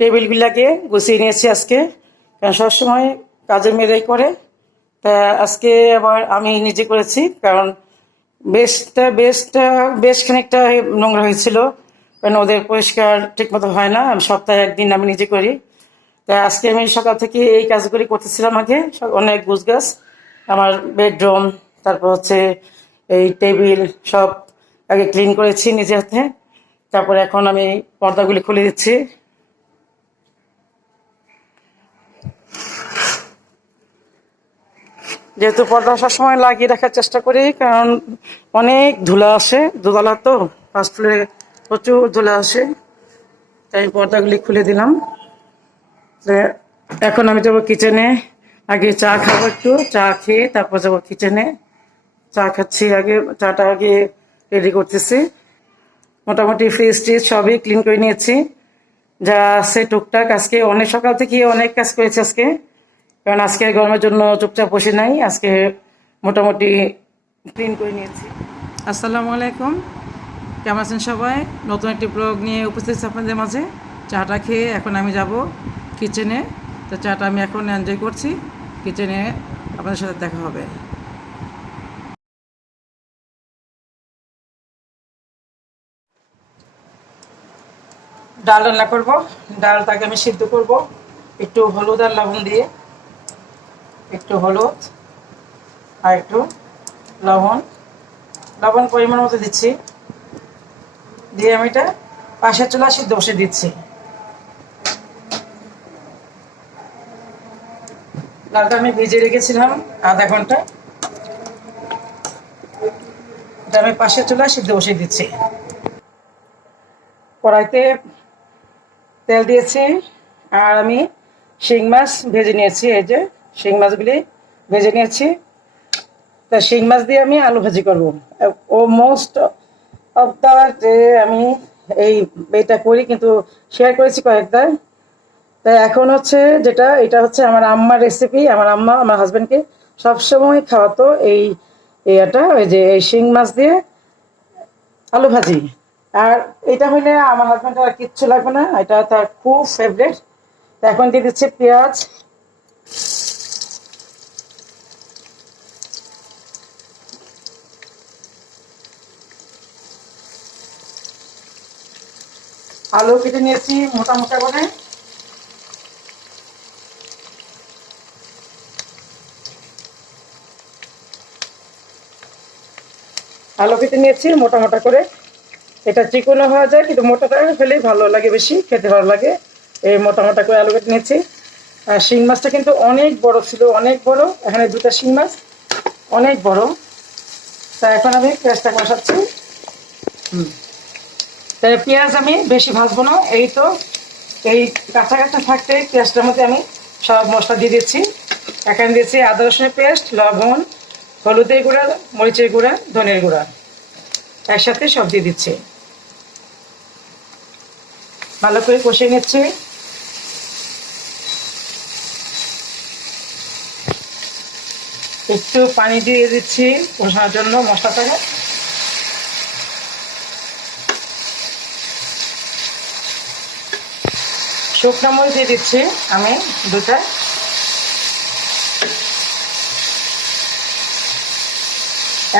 টেবিলগুলাকে গুছিয়ে নিয়েছি আজকে, কারণ সবসময় কাজের মেয়েরাই করে। তা আজকে আবার আমি নিজে করেছি, কারণ বেশ খানিকটা নোংরা হয়েছিল, কারণ ওদের পরিষ্কার ঠিকমতো হয় না। আমি সপ্তাহে একদিন আমি নিজে করি। তা আজকে আমি সকাল থেকে এই কাজগুলি করতেছিলাম। আগে অনেক গুছগাছ, আমার বেডরুম, তারপর হচ্ছে এই টেবিল সব আগে ক্লিন করেছি নিজে হাতে। তারপরে এখন আমি পর্দাগুলি খুলে দিচ্ছি। যেহেতু পর্দা সবসময় লাগিয়ে রাখার চেষ্টা করি, কারণ অনেক ধুলা আসে, দোতলা তো, ফার্স্ট ফ্লোরে প্রচুর ধুলা আসে, তাই পর্দাগুলি খুলে দিলাম। এখন আমি যাবো কিচেনে। আগে চা খাবো, একটু চা খেয়ে তারপর যাবো কিচেনে। চা খাচ্ছি, আগে চাটা আগে রেডি করতেছি। মোটামুটি ফ্রিজ ট্রিজ সবই ক্লিন করে নিয়েছি, যা আছে টুকটাক। আজকে অনেক সকাল থেকে অনেক কাজ করেছি আজকে, কারণ আজকে গরমের জন্য চুপচাপ বসে নাই, আজকে মোটামুটি ক্লিন করে নিয়েছি। আসসালামু আলাইকুম, কেমন আছেন সবাই? নতুন একটি ব্লগ নিয়ে উপস্থিত আপনাদের মাঝে। চাটা খেয়ে এখন আমি যাব কিচেনে। তো চাটা আমি এখন এনজয় করছি, কিচেনে আপনাদের সাথে দেখা হবে। ডাল রান্না করবো। ডালটাকে আমি সিদ্ধ করব একটু হলুদ আর লবণ দিয়ে। একটু হলুদ আর একটু লবণ, লবণ পরিমাণ মতো দিচ্ছি। দিয়ে আমি এটা পাশের চুলা সিদ্ধ বসে দিচ্ছি। ডালটা আমি ভিজিয়ে রেখেছিলাম আধা ঘন্টা, এটা আমি পাশের চুলা সিদ্ধ বসিয়ে দিচ্ছি। কড়াইতে তেল দিয়েছি, আর আমি শিং মাছ ভেজে নিয়েছি। এই যে শিং মাছগুলি ভেজে নিয়েছি। তা শিং মাছ দিয়ে আমি আলু ভাজি করবো। ও মোস্ট অফ দা যে আমি এইটা করি, কিন্তু শেয়ার করেছি কয়েকবার। তাই এখন হচ্ছে যেটা, এটা হচ্ছে আমার আম্মার রেসিপি। আমার আম্মা আমার হাজব্যান্ডকে সবসময় খাওয়াতো এটা, ওই যে এই শিং মাছ দিয়ে আলু ভাজি। আর এটা হইলে আমার হাজব্যান্ডের আর কিচ্ছু লাগবে না, এটা তার খুব ফেভারেট। তা এখন দিয়ে দিচ্ছে পেঁয়াজ, আলু কেটে নিয়েছি মোটা মোটা করে। আলু কেটে নিয়েছি মোটা মোটা করে। এটা চিকনও হওয়া যায়, কিন্তু মোটাটা হলেই ভালো লাগে, বেশি খেতে ভালো লাগে। এই মোটা মোটা করে আলু কেটে নিয়েছি। আর শিং মাছটা কিন্তু অনেক বড় ছিল, অনেক বড়। এখানে দুটা শিং মাছ, অনেক বড়। তা এখন আমি পেঁয়াজটা কষাচ্ছি। তাই পেঁয়াজ আমি বেশি ভাজবো না, এই তো এই কাঁচা কাঁচা থাকতে পেঁয়াজটার মধ্যে আমি সব মশলা দিয়ে দিচ্ছি। এখানে দিয়েছি আদা রসুনের পেস্ট, লবণ, হলুদের গুঁড়া, মরিচের গুঁড়া, ধনের গুঁড়া, একসাথে সব দিয়ে দিচ্ছি। ভালো করে কষিয়ে নিচ্ছি। একটু পানি দিয়ে দিচ্ছি কষানোর জন্য মশলাটাকে। শুকনো মরিচ দিয়ে দিচ্ছি আমি দুটা।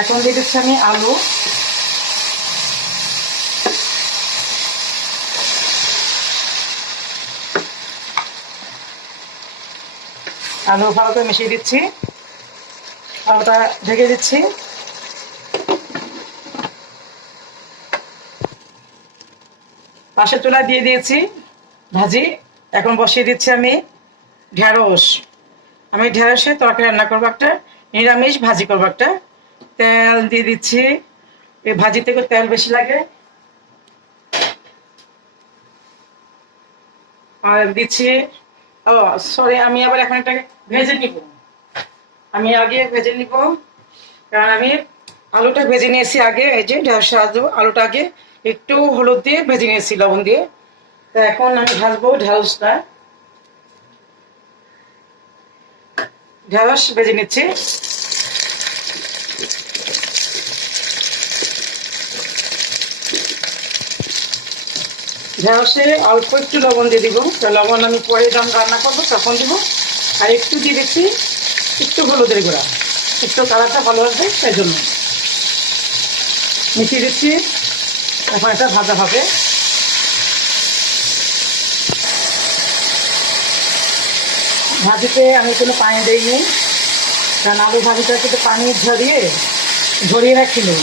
এখন দিয়ে দিচ্ছি আমি আলু। আলু ভালো করে মিশিয়ে দিচ্ছি, আলুটা ঢেকে দিচ্ছি। পাশের চুলা দিয়ে দিয়েছি ভাজি। এখন বসিয়ে দিচ্ছি আমি ঢেঁড়স। আমি ঢেঁড়সের তরকারি রান্না করবো, একটা নিরামিষ ভাজি করবো একটা। তেল দিয়ে দিচ্ছি, এই ভাজিতে করে তেল বেশি লাগে। আর দিচ্ছি, ও সরি, আমি আবার এখন এটাকে ভেজে নিব। আমি আগে ভেজে নিব, কারণ আমি আলুটা ভেজে নিয়েছি আগে। এই যে ঢেঁড়স আলুটা আগে একটু হলুদ দিয়ে ভেজে নিয়েছি, লবণ দিয়ে। তো এখন আমি ভাজবো ঢেঁড়সটা। ঢেঁড়স ভেজে নিচ্ছি। ঢেঁড়সে অল্প একটু লবণ দিয়ে দিব, লবণ আমি পরে যখন রান্না করবো তখন দিব। আর একটু দিয়ে দিচ্ছি একটু হলুদের গুঁড়া, একটু কালারটা ভালো আসবে সেই জন্য মিশিয়ে দিচ্ছি। এখন এটা ভাজা হবে। ভাজিতে আমি কোনো পানি দিইনি, কারণ আলু ভাজিটা কিন্তু পানি ঝরিয়ে রাখিনি,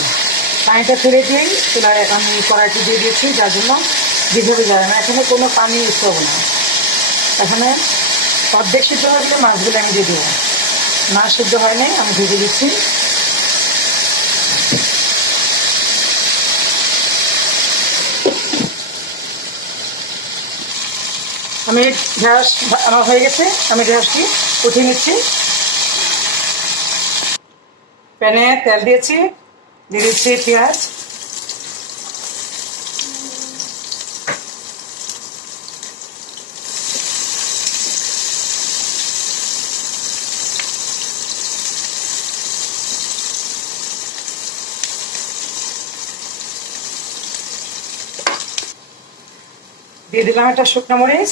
পানিটা ফেলে দিয়েই চুলায় আমি কড়াইতে দিয়ে দিয়েছি, যার জন্য ভিজে যাবে না। এখানে কোনো পানি ইউজ করবো না। এখানে অর্ধেক সিদ্ধ হয়ে গেলে মাছগুলো আমি দিয়ে দেবো, না সিদ্ধ হয় নাই আমি ভেজে দিচ্ছি। আমি ঢেঁড়স আমার হয়ে গেছে, আমি ঢেঁড়সটি উঠিয়ে নিচ্ছি। প্যানে তেল দিয়েছি, দিয়ে দিচ্ছি পেঁয়াজ, দিয়ে দিলাম একটা শুকনো মরিচ,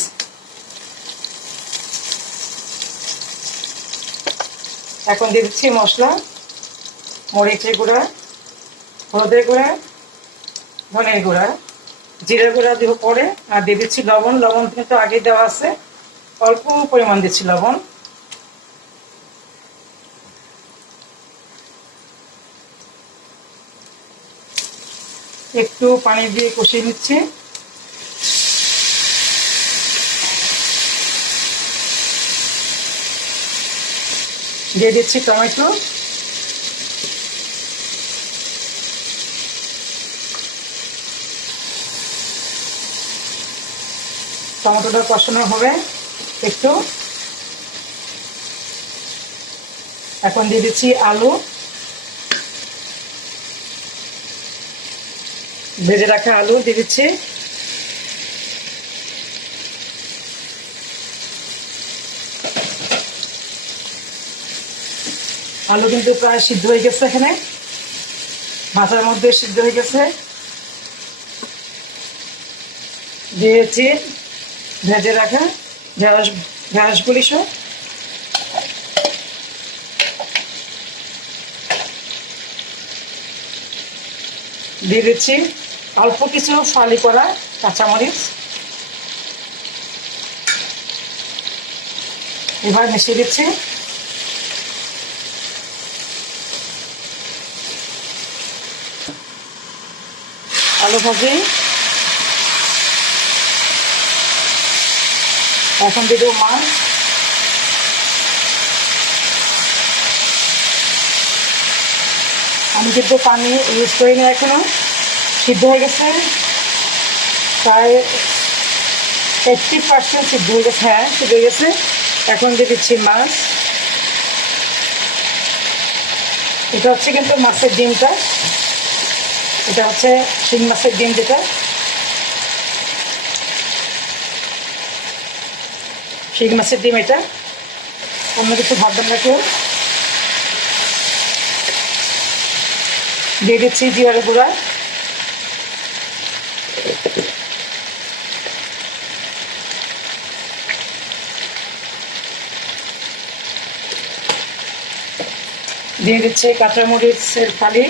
এখন দিয়ে দিচ্ছি মশলা, মরিচের গুঁড়া, হলুদের গুঁড়া, ধনের গুঁড়া, জিরের গুঁড়া দিব পরে, আর দিয়ে দিচ্ছি লবণ। লবণ কিন্তু আগে দেওয়া আছে, অল্প পরিমাণ দিচ্ছি লবণ। একটু পানি দিয়ে কষিয়ে নিচ্ছি। দিয়ে দিচ্ছি টমেটো, টমেটোটা কষানো হবে একটু। এখন দিয়ে দিচ্ছি আলু, ভেজে রাখা আলু দিয়ে দিচ্ছি। আলু কিন্তু প্রায় সিদ্ধ হয়ে গেছে, এখানে ভাজার মধ্যে সিদ্ধ হয়ে গেছে। দিয়েছি ভেজে রাখা ঢেঁড়সগুলি সব, দিয়ে দিচ্ছি অল্প কিছু ফালি করা কাঁচামরিচ, এবার মিশিয়ে দিচ্ছি। আলু ভাজি, এখন দিয়ে দেবো মাছ, আমি কিন্তু পানি ইউজ করিনি, এখনো সিদ্ধ হয়ে গেছে প্রায় 80% সিদ্ধ হয়ে গেছে। হ্যাঁ, সিদ্ধ হয়ে গেছে। এখন দিয়ে দিচ্ছি মাছ। এটা হচ্ছে কিন্তু মাছের ডিমটা, এটা হচ্ছে শিং মাছের ডিম, যেটা শিং মাছের ডিম, এটা অন্য কিছু ভাববেন না কেউ। দিয়ে দিচ্ছি জিরার গুঁড়া, দিয়ে দিচ্ছি কাঁচামরিচের ফালি,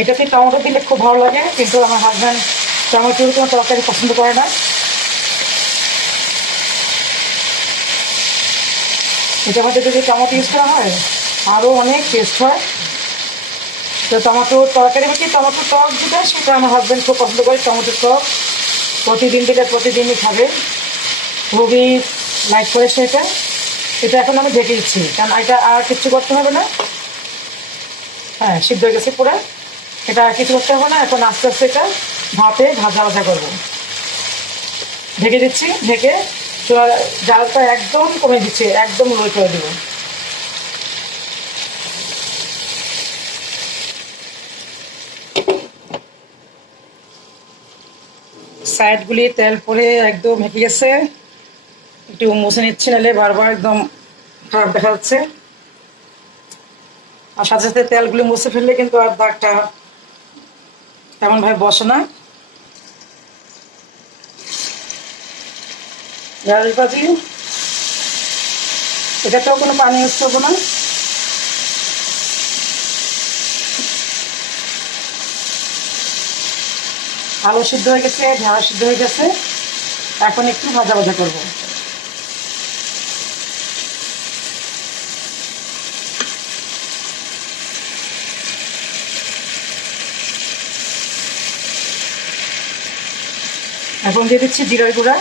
এটাতে টমেটো দিলে খুব ভালো লাগে, কিন্তু আমার হাজব্যান্ড টমেটোর কোনো তরকারি পছন্দ করে না। এটার মধ্যে যদি টমেটো ইউজ করা হয় আরও অনেক টেস্ট হয়। তো টমেটোর তরকারি কি টমেটোর টক যেটা, সেটা আমার হাজব্যান্ড খুব পছন্দ করে। টমেটোর টক প্রতিদিন দিলে প্রতিদিনই খাবে, খুবই লাইক করে সেটা। এটা এখন আমি ঢেকে দিচ্ছি, কারণ এটা আর কিছু করতে হবে না। হ্যাঁ, সিদ্ধ হয়ে গেছে পুরো, এটা আর কিছু করতে হবে না। এখন আস্তে আস্তে এটা ভাপে ভাজা করবো। ঢেকে দিচ্ছি, ঢেকে জালটা একদম কমে দিচ্ছি, একদম লো করে দেবো। সাইডগুলি তেল পরে একদম হেঁকে গেছে, একটু মুছে নিচ্ছি, নাহলে বারবার একদম খারাপ দেখা যাচ্ছে। আর সাথে সাথে তেলগুলো মুছে ফেললে কিন্তু আর দাগটা তেমনভাবে বসে না। ঢেঁড়স ভাজি, এটাতেও কোনো পানি ইউজ করবো না। আলু সিদ্ধ হয়ে গেছে, ঢেঁড়স সিদ্ধ হয়ে গেছে, এখন একটু ভাজা ভাজা করবো। এখন দিয়ে দিচ্ছি জিরার গুঁড়া,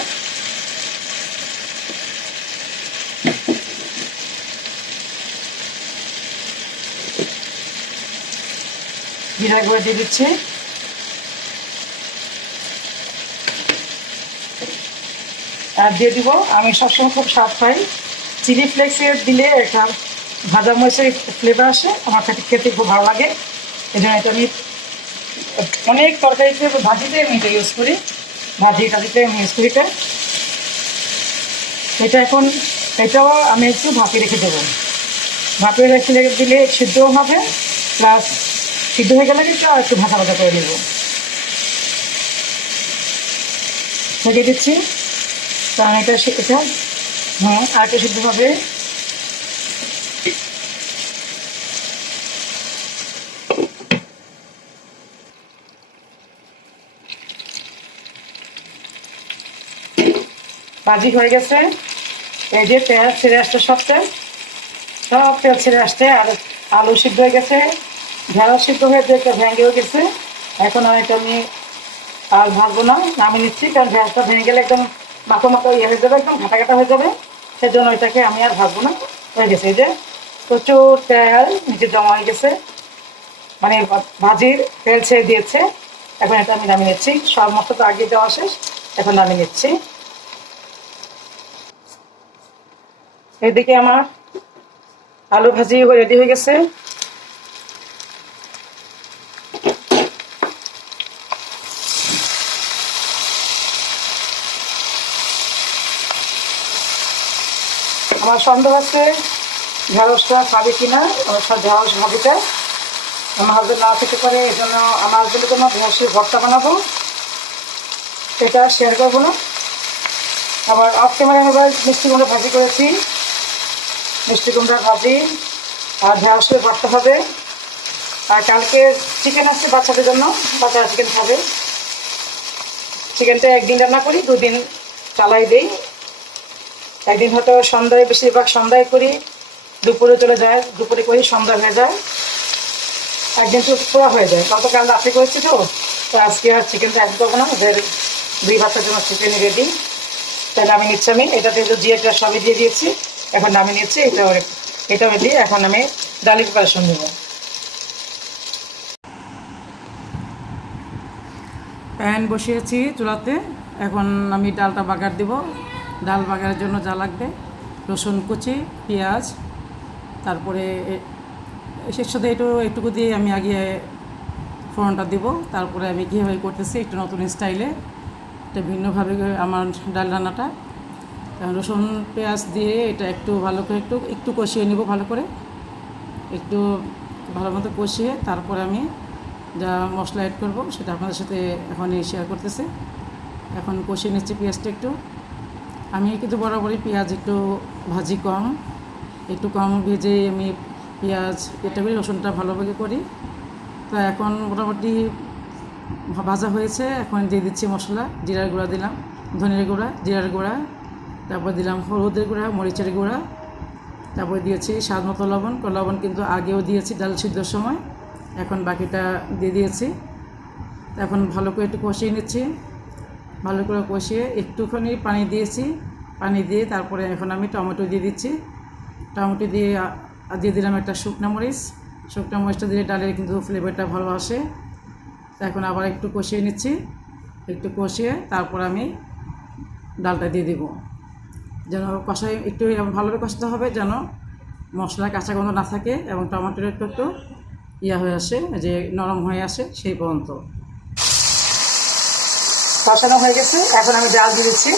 জিরার গুঁড়া দিয়ে দিচ্ছি, আর দিয়ে দিব, আমি সবসময় খুব স্বাদ পাই চিলি ফ্লেক্সের দিলে একটা ভাজা মরিচের ফ্লেভার আসে, আমার খেতে খুব ভালো লাগে। এই জন্য এটা আমি অনেক তরকারিতে ভাজিতে আমি এটা ইউজ করি, ভাজি টাজিতে আমি ইউজ করি। এটা এখন এটাও আমি একটু ভাপে রেখে দেবো। ভাপে রেখে দিলে সিদ্ধও হবে, প্লাস সিদ্ধ হয়ে গেলে কিন্তু আর একটু ভাজা ভাজা করে দেবো। ঢেকে দিচ্ছি, কারণ এটা আর একটু সিদ্ধ হবে। ভাজি হয়ে গেছে, এই যে তেল ছেড়ে আসছে, সব তেল ছেড়ে আসছে, আর আলু সিদ্ধ হয়ে গেছে, ঢেঁড়স সিদ্ধ হয়ে একটা ভেঙেও গেছে। এখন আর এটা আমি আর ভাজবো না, নামিয়ে নিচ্ছি, কারণ ঢেঁড়সটা ভেঙে গেলে একদম মাখো মাখো ইয়ে হয়ে যাবে, একদম ঘাটা ঘাটা হয়ে যাবে। সেজন্য এটাকে আমি আর ভাজবো না। হয়ে গেছে, এই যে প্রচুর তেল নিচে জমা হয়ে গেছে, মানে ভাজির তেল ছেড়ে দিয়েছে। এখন এটা আমি নামিয়ে নিচ্ছি, সব মশলা তো আগে দেওয়া শেষ, এখন নামিয়ে নিচ্ছি। এদিকে আমার আলু ভাজি রেডি হয়ে গেছে। আমার সন্দেহ আছে ঢেঁড়সটা খাবে কিনা, আমার সব ঢেঁড়স ভাজিটা আমার হাজবেন্ড না খেতে পারে, এই জন্য আমার হাজবেন্ডের জন্য ঢেঁড়সের ভর্তা বানাবো, এটা শেয়ার করবো না। আবার অফ ক্যামেরা আবার মিষ্টি কুমড়া ভাজি করেছি, মিষ্টি কুমড়া ভাজি আর ঢেঁড়সের ভর্তা হবে। আর কালকে চিকেন আছে বাচ্চাদের জন্য, বাচ্চারা চিকেন খাবে। চিকেনটা একদিন রান্না করি, দুদিন চালাই দিই। একদিন হয়তো সন্ধ্যায়, বেশিরভাগ সন্ধ্যায় করি, দুপুরে চলে যায়, দুপুরে করি সন্ধ্যা হয়ে যায়, একদিন তো পুরো হয়ে যায়। গতকাল রাত্রে করেছি, তো আজকে আর চিকেনটা অ্যাড করবো না, ওদের 2 বাচ্চার জন্য চিকেন রেডি। তাই নামিয়ে নিচ্ছি আমি, এটাতে জিরাটা সবই দিয়ে দিয়েছি, এখন নামিয়ে নিচ্ছি। এটাও রেডি, এখন আমি ডালি প্রিপারেশন দেবো। প্যান বসিয়েছি চুলাতে, এখন আমি ডালটা বাগার দেব। ডাল বাগারের জন্য যা লাগবে, রসুন কুচি, পেঁয়াজ, তারপরে এর সাথে একটুকু দিয়ে আমি আগে ফোড়নটা দেব। তারপরে আমি কীভাবে করতেছি একটু নতুন স্টাইলে, এটা ভিন্নভাবে আমার ডাল রান্নাটা। রসুন পেঁয়াজ দিয়ে এটা একটু ভালো করে একটু কষিয়ে নেব, ভালো করে একটু ভালো মতো কষিয়ে তারপরে আমি যা মশলা অ্যাড করব সেটা আপনাদের সাথে এখন শেয়ার করতেছি। এখন কষিয়ে নিচ্ছি পেঁয়াজটা একটু। আমি কিন্তু বরাবরই পেঁয়াজ একটু ভাজি কম, একটু কম ভেজে আমি পেঁয়াজ এটা করি, রসুনটা ভালোভাবে করি। তো এখন মোটামুটি ভাজা হয়েছে, এখন দিয়ে দিচ্ছি মশলা। জিরার গুঁড়া দিলাম, ধনের গুঁড়া, জিরার গুঁড়া, তারপর দিলাম হলুদের গুঁড়া, মরিচের গুঁড়া, তারপর দিয়েছি স্বাদ মতো লবণ। লবণ কিন্তু আগেও দিয়েছি ডাল সিদ্ধর সময়, এখন বাকিটা দিয়ে দিয়েছি। এখন ভালো করে একটু কষিয়ে নিচ্ছি, ভালো করে কষিয়ে একটুখানি পানি দিয়েছি, পানি দিয়ে তারপরে এখন আমি টমেটো দিয়ে দিচ্ছি। টমেটো দিয়ে দিলাম একটা শুকনো মরিচটা দিলে ডালের কিন্তু ফ্লেভারটা ভালো আসে। এখন আবার একটু কষিয়ে নিচ্ছি, একটু কষিয়ে তারপর আমি ডালটা দিয়ে দিব, যেন কষাই একটু ভালোভাবে কষাতে হবে, যেন মশলা কাঁচা গন্ধ না থাকে এবং টমেটোর একটু ইয়া হয়ে আসে, যে নরম হয়ে আসে সেই পর্যন্ত। কষানো হয়ে গেছে, এখন আমি ডাল দিয়ে দিচ্ছি।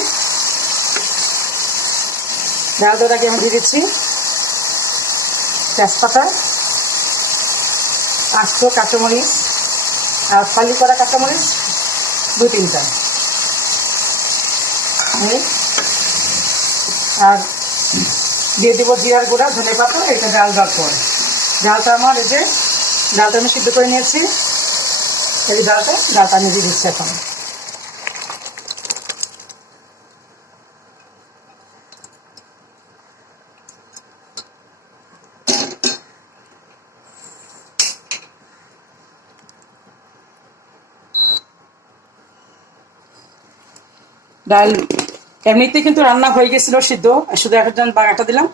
ডালটাকে আমি দিয়ে দিচ্ছি তেজপাতা, আস্ত কাঁচামরিচ আর ফালি করা কাঁচামরিচ 2-3টা আর দিয়ে দিব জিরার গুঁড়া, ধনে পাতা। এটা ডাল দেওয়ার পর ডালটা আমার এই যে ডালটা আমি সিদ্ধ করে নিয়েছি, এই ডালটা আমি দিয়ে দিচ্ছি এখন। ডাল এমনিতে কিন্তু রান্না হয়ে গেছিল সিদ্ধ, শুধু এখন বাগাটা দিলাম।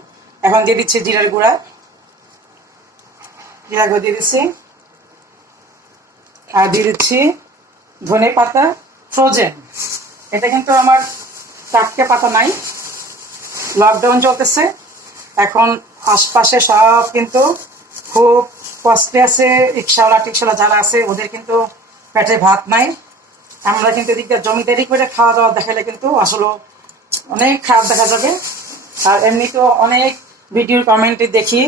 এখন দিয়ে দিচ্ছি জিরার গুঁড়া, দিয়ে দিচ্ছি আর দিয়ে দিচ্ছি ধনে পাতা ফ্রোজেন। এটা কিন্তু আমার টাটকা পাতা নাই, লকডাউন চলতেছে এখন, আশপাশে সব কিন্তু খুব কষ্টে আছে। রিক্সাওয়ালা যারা আছে ওদের কিন্তু পেটে ভাত নাই। আমরা কিন্তু এদিকটা জমিদারি করে খাওয়া দাওয়া দেখালে কিন্তু আসলে অনেক খারাপ দেখা যাবে। আর এমনিতেও অনেক ভিডিওর কমেন্টে দেখি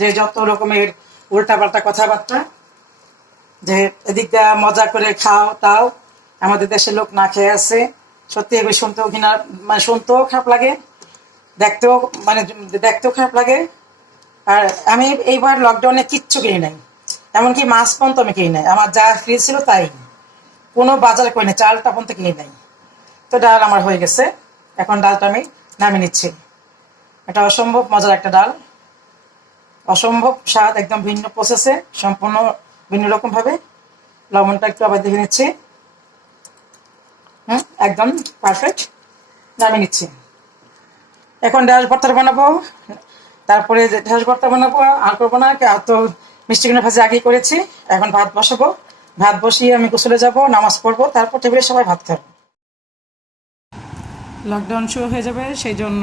যে যত রকমের উল্টাপাল্টা কথাবার্তা, যে এদিকটা মজা করে খাও, তাও আমাদের দেশের লোক না খেয়ে আছে। সত্যি এবার শুনতেও ঘৃণা, মানে শুনতেও খারাপ লাগে, দেখতেও খারাপ লাগে। আর আমি এইবার লকডাউনে কিচ্ছু কিনি নাই, এমনকি মাছ পর্যন্ত আমি কিনি নাই। আমার যা ফ্রি ছিল তাই, কোনো বাজারে করি নাই, চালটা পর্যন্ত কিনি নাই। তো ডাল আমার হয়ে গেছে, এখন ডালটা আমি নামিয়ে নিচ্ছি। এটা অসম্ভব মজার একটা ডাল, অসম্ভব স্বাদ, একদম ভিন্ন প্রসেসে, সম্পূর্ণ ভিন্ন রকমভাবে। লবণটা একটু আবার দেখে নিচ্ছি, একদম পারফেক্ট, নামিয়ে নিচ্ছি। এখন ডাল ভর্তা বানাবো, তারপরে ঢেঁড়স ভর্তা বানাবো। আর করবো না, তো মিষ্টি কুমড়া ভাজি আগেই করেছি। এখন ভাত বসাবো, ভাত বসিয়ে আমি গোসলে যাব, নামাজ পড়বো, তারপর টেবিলে সবাই ভাত খাবো। লকডাউন শুরু হয়ে যাবে, সেই জন্য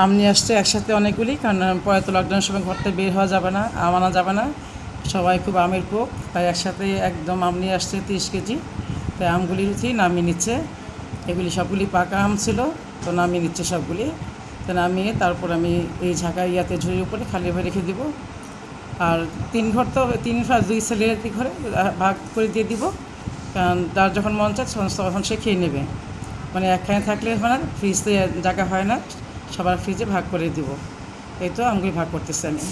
আম নিয়ে আসছে একসাথে অনেকগুলি, কারণ পরে তো লকডাউনের সময় ঘর থেকে বের হওয়া যাবে না, আম আনা যাবে না। সবাই খুব আমের পোক, তাই একসাথে একদম আম নিয়ে আসছে 30 কেজি। তাই আমগুলি নামিয়ে নিচ্ছে, এগুলি সবগুলি পাকা আম ছিল, তো নামিয়ে নিচ্ছে সবগুলি। তো নামিয়ে তারপর আমি এই ঝাঁকা ঝুড়ির উপরে খালি হয়ে রেখে দিব। আর 3 ঘর তো 2 ছেলের ঘরে ভাগ করে দিয়ে দিব, কারণ তার যখন মন চায় তখন সে খেয়ে নেবে। মানে একখানে থাকলে হয় না, ফ্রিজে জায়গা হয় না, সবার ফ্রিজে ভাগ করে দিব। এই তো আমগুলি ভাগ করতেছি আমি।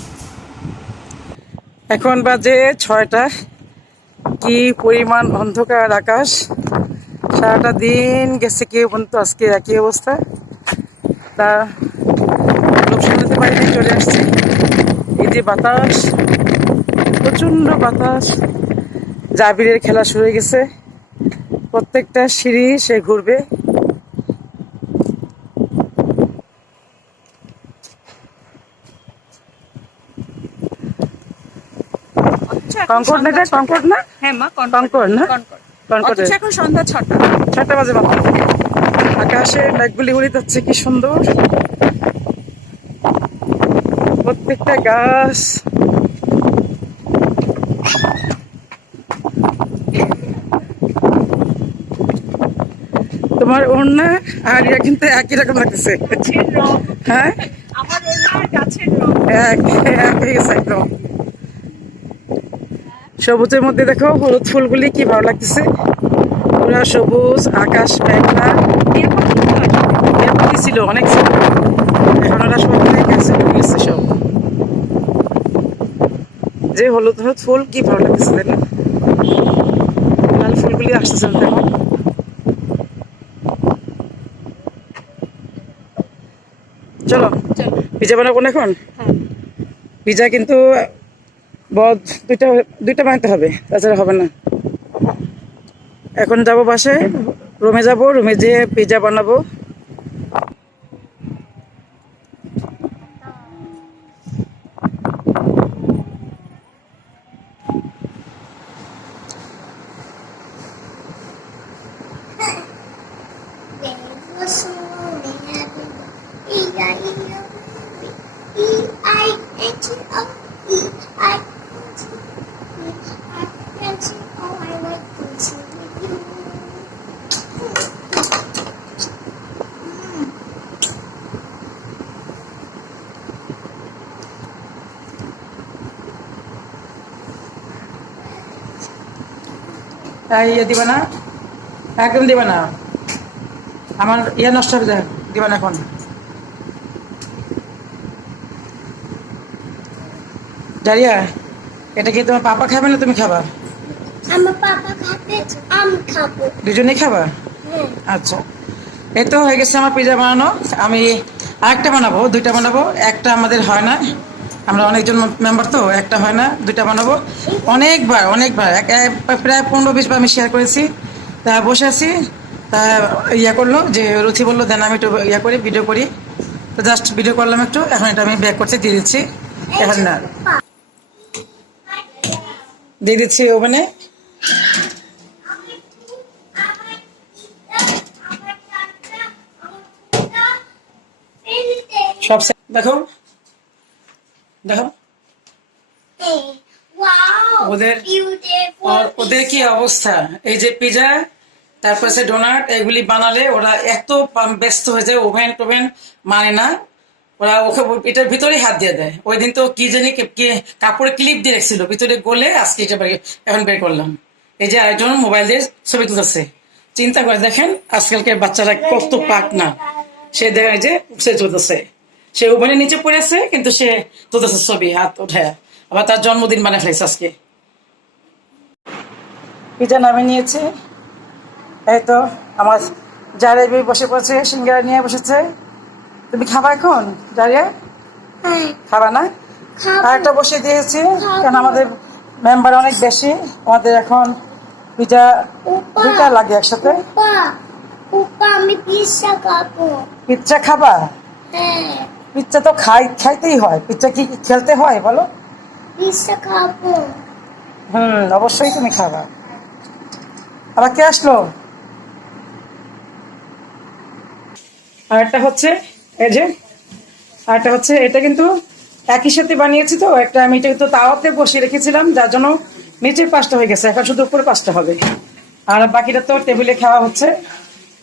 এখন বাজে 6টা, কি পরিমাণ অন্ধকার আকাশ, সারাটা দিন গেছে কেউ পর্যন্ত আজকে একই অবস্থা। তা লোক সামলাতে পারিনি, চলে আসছি। এই যে বাতাস, প্রচণ্ড বাতাস, জাবিরের খেলা শুরু হয়ে গেছে, প্রত্যেকটা সিঁড়ি সে ঘুরবে। কঙ্কর না, এটা কঙ্কর না? হ্যাঁ মা, কঙ্কর না, কঙ্কর। এখন সন্ধ্যা 6টা বাজে মাত্র। আকাশে মেঘগুলি উড়ে যাচ্ছে, কি সুন্দর, প্রত্যেকটা গাছ। তোমার ওড়না আর ইয়া কিন্তু একই রকম লাগতেছে, হ্যাঁ একদম। সবুজের মধ্যে দেখো হলুদ ফুলগুলি কি ভালো লাগতেছে, পুরা সবুজ, আকাশ মেঘলা। ছিল অনেক ছিল, এখন ওরা সব গেছে সব। যে হলুদ হলুদ ফুল কি ভালো লাগতেছে, তাই না? লাল ফুলগুলি আসতেছে এখন। চলো পিজা বানাবো না এখন। পিজা কিন্তু দুইটা বানাতে হবে, তাছাড়া হবে না। এখন যাবো বাসায়, রুমে যাবো, রুমে যেয়ে পিজা বানাবো। ইয়ে দিবে না, একদম দিবে না, আমার ইয়ে নষ্ট হবে যায়, দিবে না এখন। ডালিয়া, এটা কি তোমার পাপা খাবে না তুমি খাবা? আমার পাপা খাবে, আমি খাবো। দুজনেই খাবা? হ্যাঁ। আচ্ছা, এই তো হয়ে গেছে আমার পিজা বানানো। আমি আরেকটা বানাবো, দুইটা বানাবো, একটা আমাদের হয় না, আমরা অনেকজন মেম্বার তো, একটা হয় না, দুইটা বানাবো। অনেকবার অনেকবার প্রায় 15-20 বার আমি শেয়ার করেছি। তা বসে আছি, তা ইয়া করলো যে রুথি বললো দেন আমি একটু ইয়া করি, ভিডিও করি। তো জাস্ট ভিডিও করলাম একটু, এখন এটা আমি ব্যাক করতে দিয়ে দিচ্ছি। এখন না দিয়ে দিচ্ছি ওভেনে। সব দেখো দেখো ওদের ওদের কি অবস্থা। এই যে পিজা, তারপর সে ডোনাট, এগুলি বানালে ওরা এত ব্যস্ত হয়ে যায়, ওভেন টোভেন মানে না, ওরা ওকে এটার ভিতরে হাত দিয়ে দেয়। ওই দিন তো কি জানি কাপড়ে ক্লিপ দিয়ে রেখেছিল, ভিতরে গলে আজকে এটা এখন বের করলাম। এই যে আরেকজন মোবাইল দিয়ে ছবি তুলতেছে, চিন্তা করে দেখেন আজকালকার বাচ্চারা কত পাক না। সে দেখা যে সে চলতেছে, সে ওভেনের নিচে পড়েছে কিন্তু সে তুলতেছে ছবি হাত উঠায়, আবার তার জন্মদিন বানায় ফেলেছে আজকে। পিজা নামে নিয়েছে, এই তো আমার জারিয়া বসে পড়েছে, সিঙ্গারা নিয়ে বসেছে। তুমি খাবা এখন জারিয়া? হ্যাঁ। খাবা না? খাবো। আর একটা বসে দিয়েছি, কারণ আমাদের মেম্বার অনেক বেশি, আমাদের এখন পিজা দুইটা লাগে একসাথে। উপা আমি পিজ্জা খাবো। পিজ্জা খাবা? হ্যাঁ। পিজ্জা তো খাইতেই হয়, পিজ্জা কি খেলতে হয় বলো? পিজ্জা খাবো। অবশ্যই তুমি খাবা। আবার কে আসলো? আর একটা হচ্ছে এই যে, আর একটা হচ্ছে এটা কিন্তু একই সাথে বানিয়েছি তো, একটা আমি এটা তো তাওয়াতে বসিয়ে রেখেছিলাম, যার জন্য নিচের পাঁচটা হয়ে গেছে, এখন শুধু উপরে পাঁচটা হবে। আর বাকিটা তো টেবিলে খাওয়া হচ্ছে,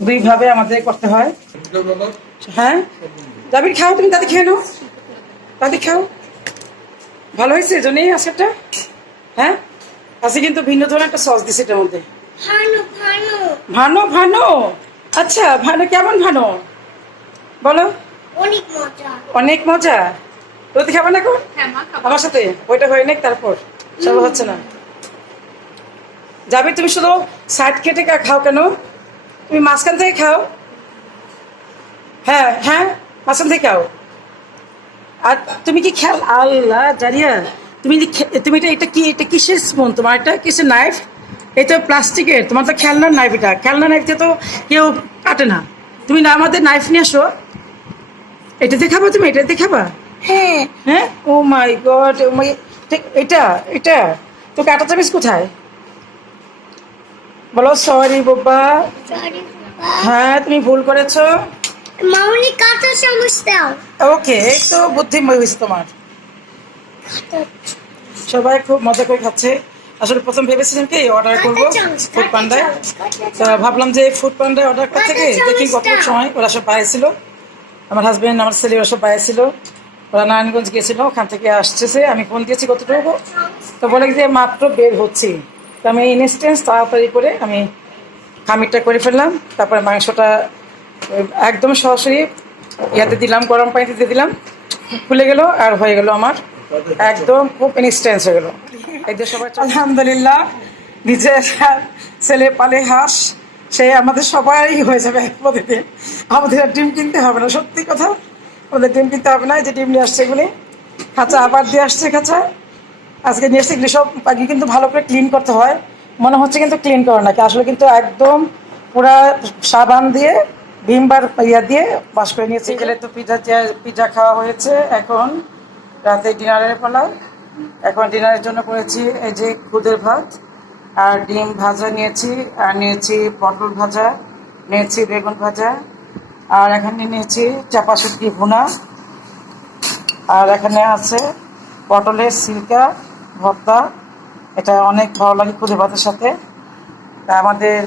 দুইভাবে আমাদের করতে হয়। হ্যাঁ যাবি, খাও তুমি, দাদি খেয়ে নাও, দাদি খাও, ভালো হয়েছে জন্যই আজকেরটা। হ্যাঁ আজকে কিন্তু ভিন্ন ধরনের একটা সস দিছে এটার মধ্যে। ভানো ভানো ভানো ভানো, আচ্ছা ভানো কেমন ভানো বলো? অনেক মজা। অনেক মজা। রুটি খাবে না এখন? আমার সাথে ওইটা হয়ে নেক, তারপর সব হচ্ছে না। যাবি তুমি শুধু সাইড কেটে খাও কেন? তুমি মাঝখান থেকে খাও। হ্যাঁ হ্যাঁ মাঝখান থেকে খাও। আর তুমি কি খেয়াল, আল্লাহ জারিয়া, তুমি তুমি এটা কি, এটা কিসের স্পুন তোমার, এটা কিসের নাইফ? এটা প্লাস্টিকের, তোমার তো খেলনার নাইফ, এটা খেলনা নাইফ দিয়ে তো কেউ কাটে না। তুমি না আমাদের নাইফ নিয়ে আসো, এটাতে খাবা তুমি, এটাতে খাবা? হ্যাঁ। হ্যাঁ ও মাই গড, ও মাই, এটা এটা তো কাটা চামিচ কোথায় বলো? সরি বাবা। সরি হ্যাঁ তুমি ভুল করেছো। মামনি কাঁচা চামচ দাও। ওকে, এই তো বুদ্ধিময় হয়েছে তোমার। সবাই খুব মজা করে খাচ্ছে। আসলে প্রথম ভেবেছিলাম কি অর্ডার করবো ফুড পান্ডায়, তো ভাবলাম যে ফুড পান্ডায় অর্ডার করা থেকে দেখি কত সময় ওরা সব বাইরে ছিল, আমার হাজবেন্ড আমার ছেলে ওরা সব বাইরে ছিল, ওরা নারায়ণগঞ্জ গিয়েছিল, ওখান থেকে আসছে। আমি ফোন দিয়েছি কতটুকু, তো বলে যে মাত্র বের হচ্ছি। তো আমি ইনস্ট্যান্স তাড়াতাড়ি করে আমি খামিরটা করে ফেললাম, তারপরে মাংসটা একদম সরাসরি ইয়াতে দিলাম, গরম পানিতে দিয়ে দিলাম, খুলে গেল আর হয়ে গেল আমার একদম খুব ইনস্ট্যান্স হয়ে গেল। একদম সবাই আলহামদুলিল্লাহ, নিজের ছেলে পালে হাঁস, সে আমাদের সবাই হয়ে যাবে প্রতিদিন। আমাদের আর ডিম কিনতে হবে না, সত্যি কথা, আমাদের ডিম কিনতে হবে না। যে ডিম নিয়ে আসছে এগুলি, খাঁচা আবার দিয়ে আসছে, খাঁচা আজকে নিয়ে আসছে, এগুলি সব আগে কিন্তু ভালো করে ক্লিন করতে হয়, মনে হচ্ছে কিন্তু ক্লিন করে নাকি, আসলে কিন্তু একদম পুরা সাবান দিয়ে ভিমবার ইয়া দিয়ে বাস করে নিয়েছি। গেলে তো পিজা খাওয়া হয়েছে, এখন রাতে ডিনারের পালা। এখন ডিনারের জন্য করেছি এই যে খুদের ভাত আর ডিম ভাজা নিয়েছি, আর নিয়েছি পটল ভাজা, নিয়েছি বেগুন ভাজা, আর এখানে নিয়েছি চাপা শুটকি ভুনা, আর এখানে আছে পটলের সিরকা ভর্তা। এটা অনেক ভালো লাগে খুদের ভাতের সাথে। তা আমাদের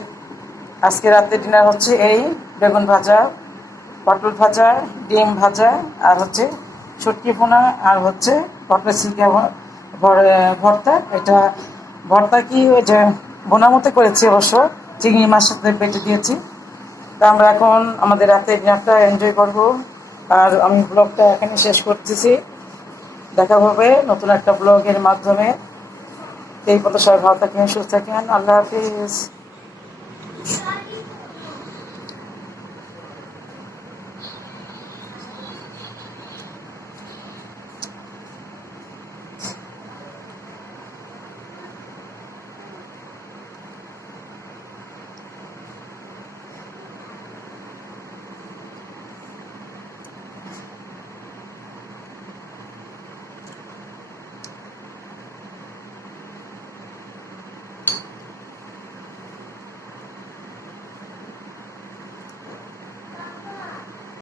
আজকে রাতে ডিনার হচ্ছে এই বেগুন ভাজা, পটল ভাজা, ডিম ভাজা, আর হচ্ছে শুটকি ভুনা, আর হচ্ছে পটলের সিরকা ভর্তা। এটা ভর্তা কি ওই যে বোনা মতো করেছি অবশ্য, চিংড়ি মাছ সাথে বেটে দিয়েছি। তা আমরা এখন আমাদের রাতের ডিনারটা এনজয় করব। আর আমি ব্লগটা এখানে শেষ করতেছি। দেখা হবে নতুন একটা ব্লগের মাধ্যমে। এই পর্যন্ত সবাই ভালো থাকেন, সুস্থ থাকেন। আল্লাহ হাফিজ।